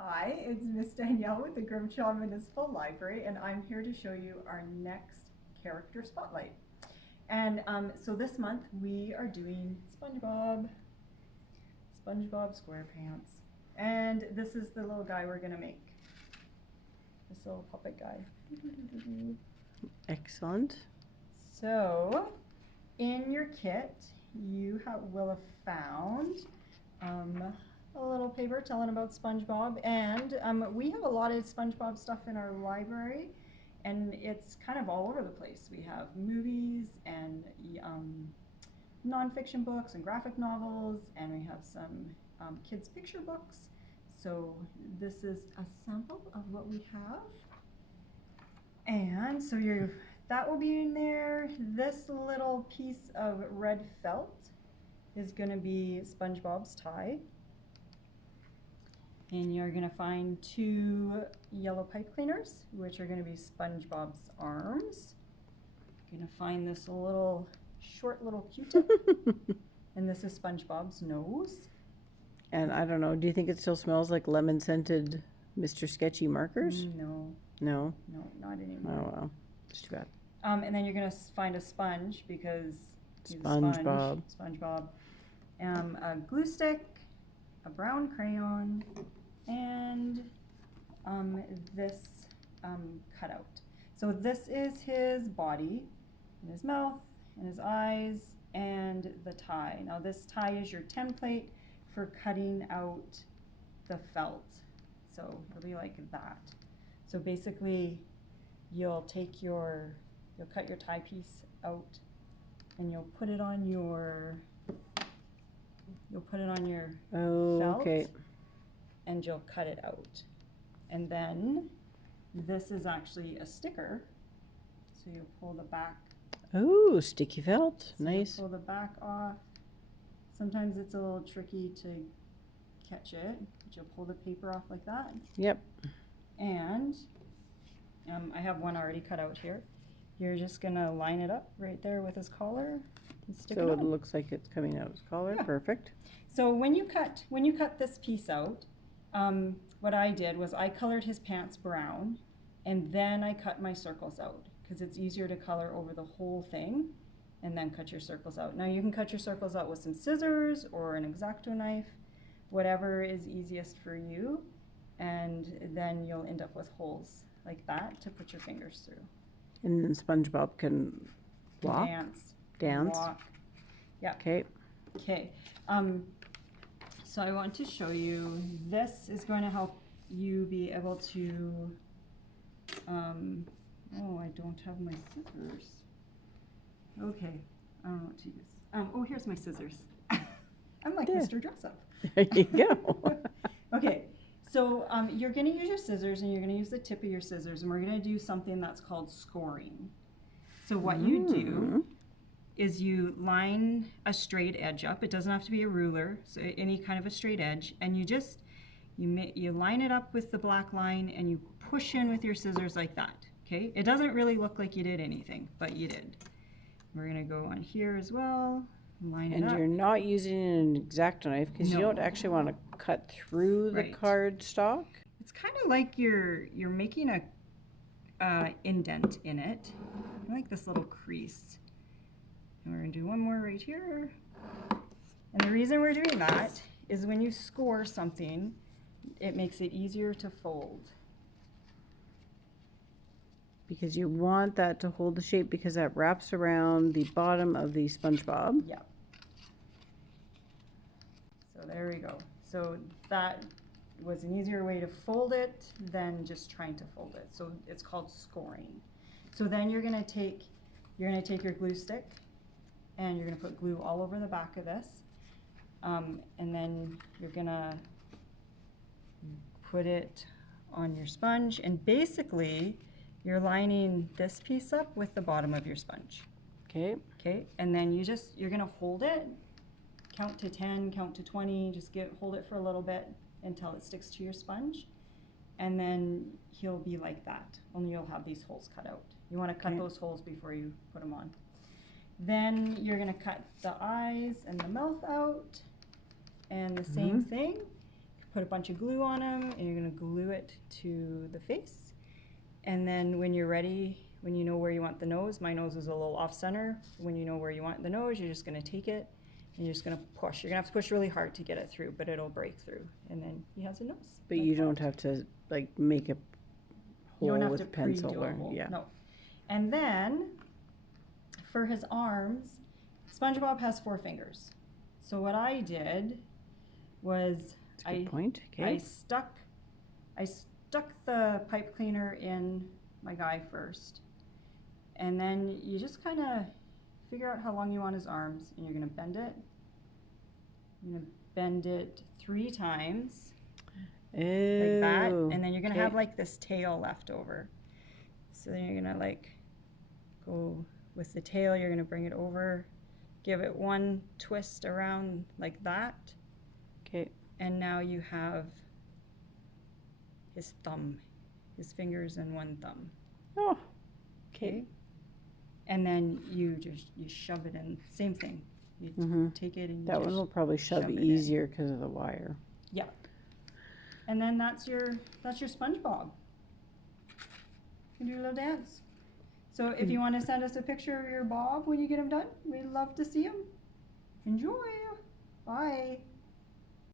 Hi, it's Miss Danielle with the Grimshaw Municipal Library, and I'm here to show you our next character spotlight. And so this month we are doing SpongeBob SquarePants. And this is the little guy we're gonna make. This little puppet guy. Excellent. So, in your kit, you will have found a little paper telling about SpongeBob, and we have a lot of SpongeBob stuff in our library, and it's kind of all over the place. We have movies and nonfiction books and graphic novels, and we have some kids' picture books. So this is a sample of what we have. And so that will be in there. This little piece of red felt is going to be SpongeBob's tie. And you're going to find 2 yellow pipe cleaners, which are going to be SpongeBob's arms. You're going to find this short little Q-tip. And this is SpongeBob's nose. And I don't know, do you think it still smells like lemon-scented Mr. Sketchy markers? No. No? No, not anymore. Oh, well. It's too bad. And then you're going to find a sponge because he's SpongeBob. a sponge. SpongeBob. A glue stick, a brown crayon, and this cutout. So this is his body, and his mouth, and his eyes, and the tie. Now this tie is your template for cutting out the felt. So it'll be like that. So basically, you'll cut your tie piece out, and you'll put it on your felt, Okay. and you'll cut it out. And then this is actually a sticker, so you pull the back. Oh, sticky felt. So nice. pull the back off. Sometimes it's a little tricky to catch it, but you'll pull the paper off like that. Yep. And I have one already cut out here. You're just gonna line it up right there with his collar and stick So it it on. looks like it's coming out of his collar. Yeah. Perfect. So when you cut this piece out, what I did was I colored his pants brown, and then I cut my circles out because it's easier to color over the whole thing and then cut your circles out. Now you can cut your circles out with some scissors or an X-Acto knife, whatever is easiest for you, and then you'll end up with holes like that to put your fingers through. And then SpongeBob can walk? Dance? Walk. Yeah. Okay. Okay. So I want to show you, this is going to help you be able to, oh, I don't have my scissors. Okay, I don't know what to use. Oh, here's my scissors. I'm like There. Mr. Dress Up. There you go. Okay, so you're going to use your scissors, and you're going to use the tip of your scissors, and we're going to do something that's called scoring. So what you do is you line a straight edge up. It doesn't have to be a ruler, so any kind of a straight edge, and you line it up with the black line, and you push in with your scissors like that. Okay, it doesn't really look like you did anything, but you did. We're gonna go on here as well, line it And up. you're not using an X-Acto knife because you No. don't actually want to cut through the Right. card stock. It's kind of like you're making a indent in it, like this little crease. And we're gonna do one more right here. And the reason we're doing that is when you score something, it makes it easier to fold. Because you want that to hold the shape because that wraps around the bottom of the SpongeBob. Yeah. So there we go. So that was an easier way to fold it than just trying to fold it. So it's called scoring. So then you're gonna take your glue stick, and you're gonna put glue all over the back of this. And then you're gonna put it on your sponge, and basically you're lining this piece up with the bottom of your sponge. Okay. Okay, and then you're gonna hold it, count to 10, count to 20, just hold it for a little bit until it sticks to your sponge. And then he'll be like that, only you'll have these holes cut out. You wanna cut those holes before you put them on. Then you're gonna cut the eyes and the mouth out, and the same thing. put a bunch of glue on him, and you're gonna glue it to the face. And then when you're ready, when you know where you want the nose, my nose is a little off center. When you know where you want the nose, you're just gonna take it and you're just gonna push. You're gonna have to push really hard to get it through, but it'll break through. And then he has a nose. But like you that. don't have to like make a You hole don't have with to a pencil pre-do a or hole. yeah. No. And then for his arms, SpongeBob has 4 fingers. So what I did was That's a good point. I Okay. stuck the pipe cleaner in my guy first. And then you just kind of figure out how long you want his arms, and you're going to bend it. You're going to bend it 3 times like that, and then you're going to have like this tail left over. So then you're going to like go with the tail, you're going to bring it over, give it one twist around like that. Okay. And now you have his thumb, his fingers and one thumb. Oh. Okay. And then you shove it in. Same thing. You take it and you That just one will probably shove shove it in. easier because of the wire. Yeah. And then that's your SpongeBob. You can do a little dance. So if you want to send us a picture of your Bob when you get him done, we'd love to see him. Enjoy. Bye.